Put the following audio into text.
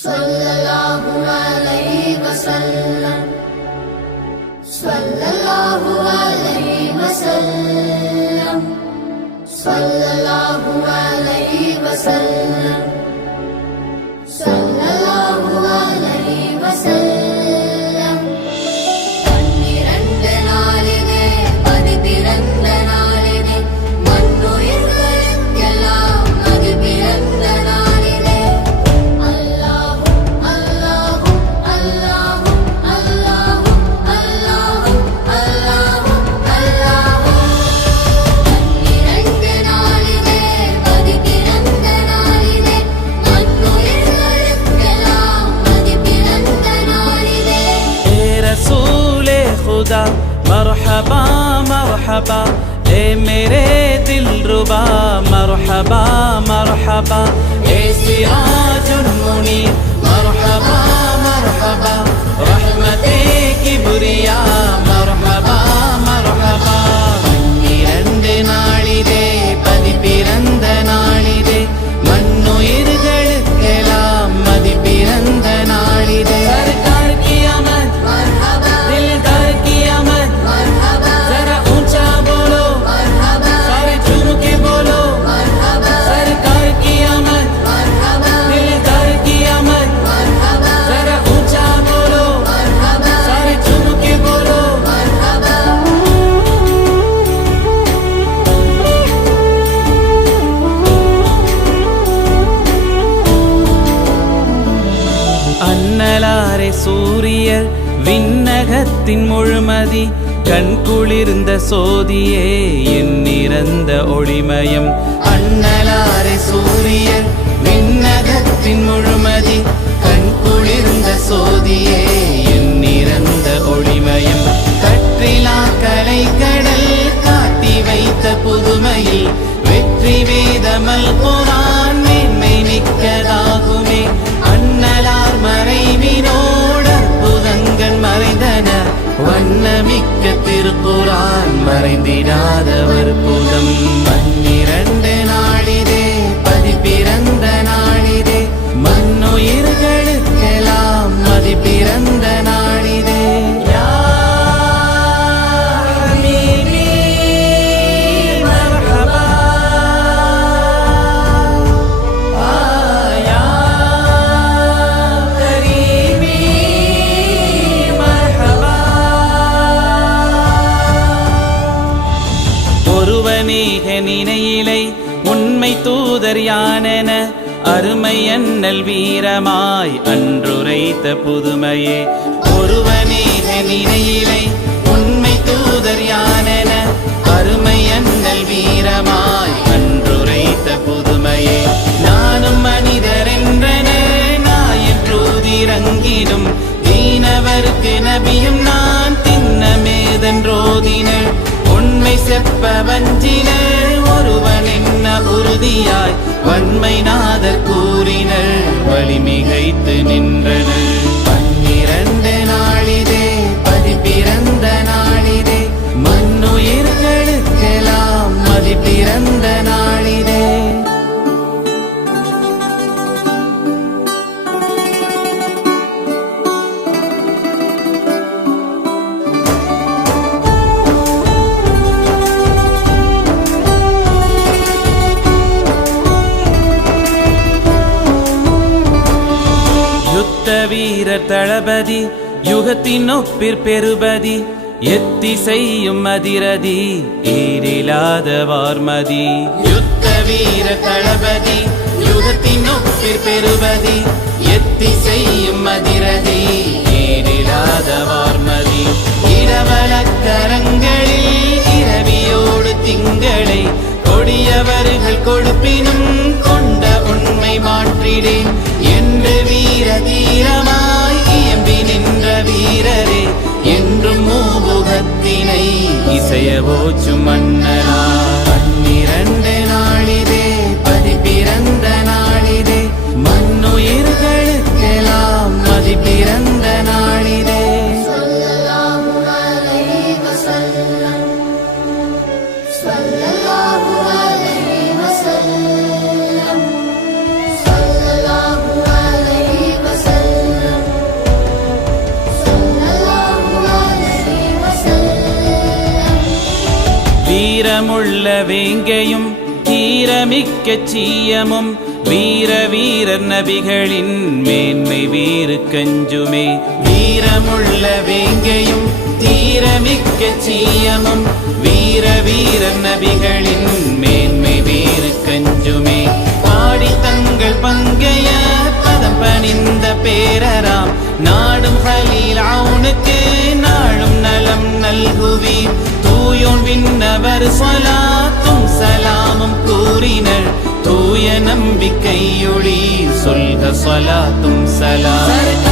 ஸல்லல்லாஹு அலைஹி வஸல்லம் ஸல்லல்லாஹு அலைஹி வஸல்லம் ஸல்லல்லாஹு அலைஹி வஸல்லம் ஸல்லல்லாஹு அலைஹி வஸல்லம். பன்னிரண்டு நாளிலே மதி பிறந்த நாளிலே மண்ணுயிர்களுக்கெல்லாம் மதி பிறந்த நாளிலே அல்லாஹு அல்லாஹு அல்லாஹு அல்லாஹு அல்லாஹு அல்லாஹு அல்லாஹு. பன்னிரண்டு நாளிலே மதி பிறந்த நாளிலே மண்ணுயிர்களுக்கெல்லாம் மதி பிறந்த நாளிலே. ए रसूले खुदा मरहबा मरहबा, ए मेरे दिल रुबा मरहबा मरहबा, ए सिराजुल मुनीर मरहबा मरहबा, रहमते किबरिया मरहबा मरहबा. பன்னிரண்டு நாளிலே பதி பிறந்த நாளிலே மண்ணுயிர்களுக்கெல்லாம் மதி பிறந்த நாளிலே. सरकार की आमद மர்ஹபா दिलदार की आमद, மர்ஹபா जरा ऊंचा बोलो மர்ஹபா सारे झूम के बोलो. மர்ஹபா सरकार की आमद மர்ஹபா दिलदार की आमद, மர்ஹபா जरा ऊंचा बोलो மர்ஹபா सारे झूम के बोलो. மர்ஹபா. அன்னலாரே சூரியர் விண்ணகத்தின் முழுமதி, கண் குளிர்ந்த சோதியே என் நிறந்த ஒளிமயம். அன்னலாரே சூரியர் விண்ணகத்தின் முழுமதி, கண் குளிர்ந்த சோதியே என் நிறந்த ஒளிமயம். கற்றிலா கலை கடல் காட்டி வைத்த புதுமையில் வெற்றி வேதமல் குரான் மேன்மை மிக்கதாகுமே. அன்னலார் மறைவினோடு அற்புதங்கள் மறைந்தன, வண்ணமிக்க திருக்குரான் மறைந்திடாதவர் புதம். பன்னிரண்டு நாளிலே பதி பிறந்த நாளிலே மண்ணுயிர்களுக்கெல்லாம் மதி பிறந்த நாளிலே. யா ஹபீபி மர்ஹபா, யா கரீமி மர்ஹபா. ஒருவனேக நினையிலை உண்மை தூதர் யானென, அருமை அண்ணல் வீரமாய் அன்றுரைத்த புதுமையே. ஒருவனேக நினையிலை உண்மை தூதர் யானென, அருமை அண்ணல் வீரமாய் அன்றுரைத்த புதுமையே. நானும் மனிதரென்றன நாயின் ரோதிரங்கிடும், தீனவருக்கு நபியும் நான் தின்னமேதன்றோதினர். உண்மை செப்ப வஞ்சினர் ஒருவன் என்ன உறுதியாய் வன்மை நாதர் கூறினர், வலிமிகைத்து நின்றனர். பன்னிரண்டு நாளிலே பதி பிறந்த நாளிலே மண்ணுயிர்களுக்கெல்லாம் மதி பிறந்த நாளிலே. யுத்த வீரர் தளபதி யுகத்தின் ஒப்பிற் பெருபதி, எத்திசையும் அதிரதி ஈரிலாத வார்மதி. யுத்த வீரர் தளபதி யுகத்தின் ஒப்பிற் பெருபதி, எத்திசையும் அதிரதி ஈரிலாத வார்மதி. இரவலக்கரங்களில் இரவியோடு திங்களை, கொடியவர்கள் கொடுப்பினும் கொண்ட உண்மை மாற்றிடேன் என்று வீர தீரமாய் இயம்பி நின்ற வீரரே, என்றும் மூவுகத்தினை இசையவோச்சும் மன்னரா. பன்னிரண்டு நாளிலே பதி பிறந்த நாளிலே மண்ணுயிர்களுக்கெல்லாம் மதி பிறந்த நாளிலே. ஸல்லல்லாஹு அலைஹி வஸல்லம் ஸல்லல்லாஹு அலைஹி வஸல்லம் ஸல்லல்லாஹு அலைஹி வீரமுள்ள வேங்கையும் கீரமிக்க சீயமும் வீரர் நபிகளின் மேன்மை வீறு கஞ்சுமே. வீரமுள்ள வேங்கையும் தீரமிக்க சீயமும் வீரர் நபிகளின் மேன்மை வீறு கஞ்சுமே. பாடி தங்கள் பங்கைய பதம் பணிந்த பேரராம் நாடும் ஹலீல் அவுனுக்கு நாளும் நலம் நல்குவீர். தூயோன் விண்ணவர் ஸலாத்தும் சலாமும் கூறினர் தூய நம்பிக்கையொளி சொல்க ஸலாத்தும் சலாம்.